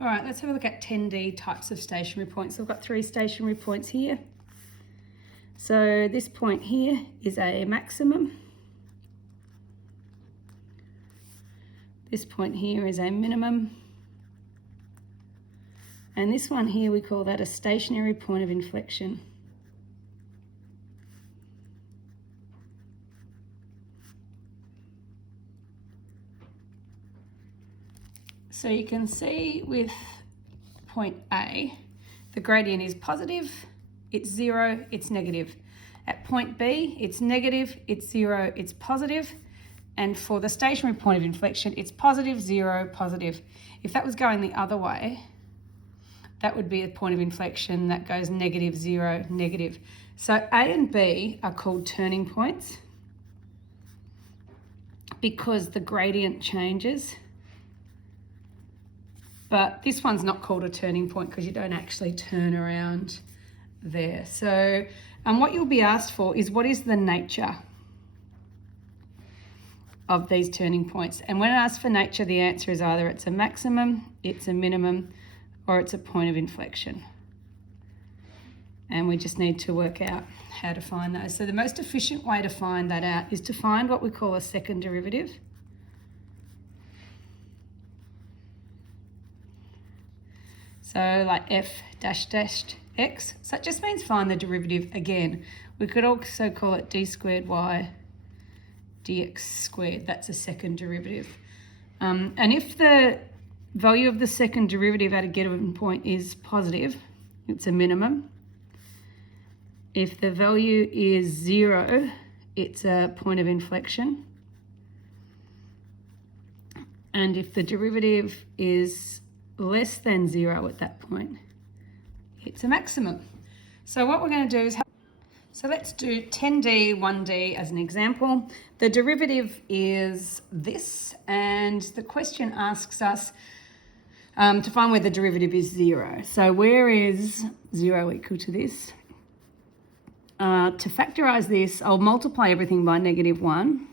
All right, let's have a look at 10D types of stationary points. So I've got 3 stationary points here. So this point here is a maximum. This point here is a minimum. And this one here, we call that a stationary point of inflection. So you can see with point A, the gradient is positive, it's 0, it's negative. At point B, it's negative, it's 0, it's positive. And for the stationary point of inflection, it's positive, 0, positive. If that was going the other way, that would be a point of inflection that goes negative, 0, negative. So A and B are called turning points because the gradient changes. But this one's not called a turning point because you don't actually turn around there. So what you'll be asked for is what is the nature of these turning points? And when asked for nature, the answer is either it's a maximum, it's a minimum, or it's a point of inflection. And we just need to work out how to find those. So the most efficient way to find that out is to find what we call a second derivative. So like f dash dash x, so it just means find the derivative again. We could also call it d squared y dx squared, that's a second derivative. And if the value of the second derivative at a given point is positive, it's a minimum. If the value is 0, it's a point of inflection. And if the derivative is less than 0 at that point, it's a maximum. So what we're going to do is, so let's do 10D, 1D as an example. The derivative is this, and the question asks us to find where the derivative is 0. So where is 0 equal to this? To factorise this, I'll multiply everything by -1,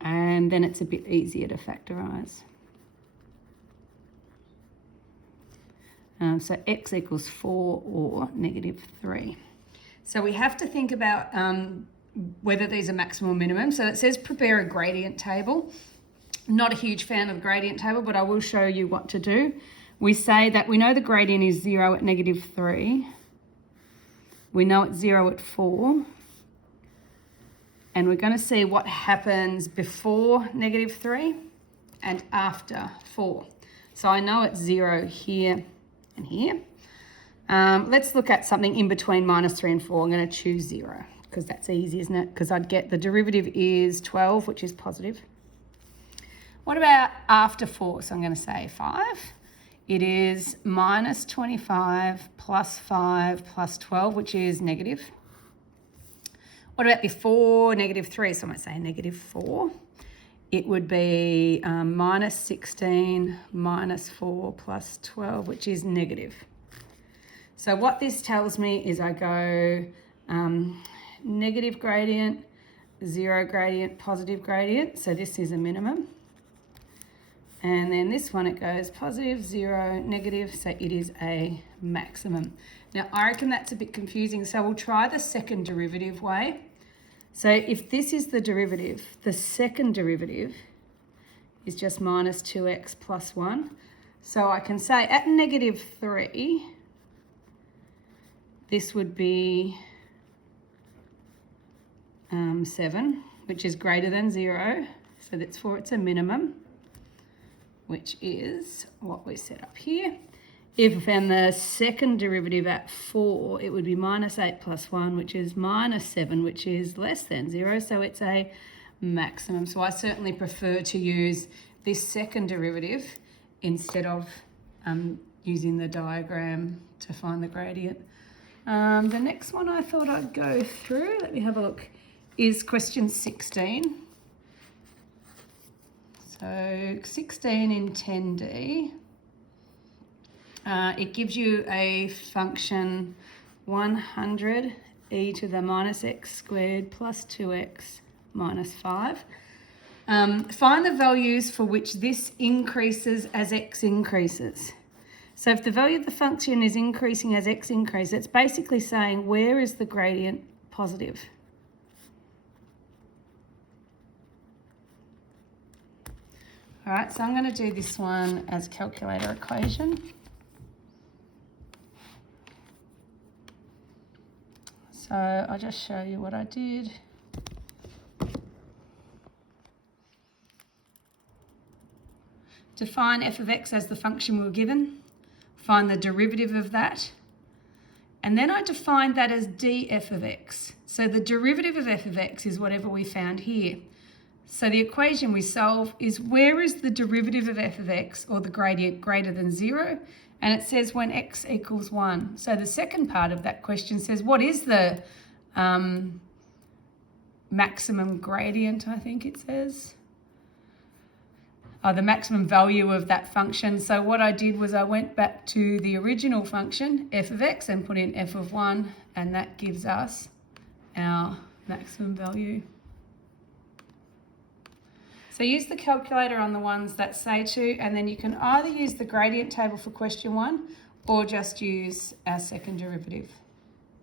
and then it's a bit easier to factorise. So x equals 4 or -3. So we have to think about whether these are maximum or minimum. So it says prepare a gradient table. Not a huge fan of the gradient table, but I will show you what to do. We say that we know the gradient is 0 at -3. We know it's 0 at 4. And we're going to see what happens before -3 and after 4. So I know it's 0 here and here. Let's look at something in between -3 and 4. I'm going to choose 0 because that's easy, isn't it? Because I'd get the derivative is 12, which is positive. What about after 4? So I'm going to say 5. It is -25 plus 5 plus 12, which is negative. What about before -3? So I might say -4. It would be -16 minus 4 plus 12, which is negative. So what this tells me is I go negative gradient, 0 gradient, positive gradient. So this is a minimum. And then this one, it goes positive, 0, negative, so it is a maximum. Now, I reckon that's a bit confusing, so we'll try the second derivative way. So if this is the derivative, the second derivative is just -2x plus 1. So I can say at -3, this would be 7, which is greater than 0. So that's for it's a minimum, which is what we set up here. If I found the second derivative at 4, it would be -8 plus 1, which is -7, which is less than 0. So it's a maximum. So I certainly prefer to use this second derivative instead of using the diagram to find the gradient. The next one I thought I'd go through, let me have a look, is question 16. So 16 in 10D, it gives you a function 100 e to the -x squared plus 2x minus 5. Find the values for which this increases as x increases. So if the value of the function is increasing as x increases, it's basically saying where is the gradient positive? All right, so I'm going to do this one as calculator equation. So I'll just show you what I did. Define f of x as the function we were given. Find the derivative of that. And then I defined that as df of x. So the derivative of f of x is whatever we found here. So the equation we solve is where is the derivative of f of x, or the gradient, greater than 0? And it says when x equals 1. So the second part of that question says what is the maximum gradient, I think it says. The maximum value of that function. So what I did was I went back to the original function, f of x, and put in f of 1, and that gives us our maximum value. So use the calculator on the ones that say to, and then you can either use the gradient table for question 1 or just use our second derivative.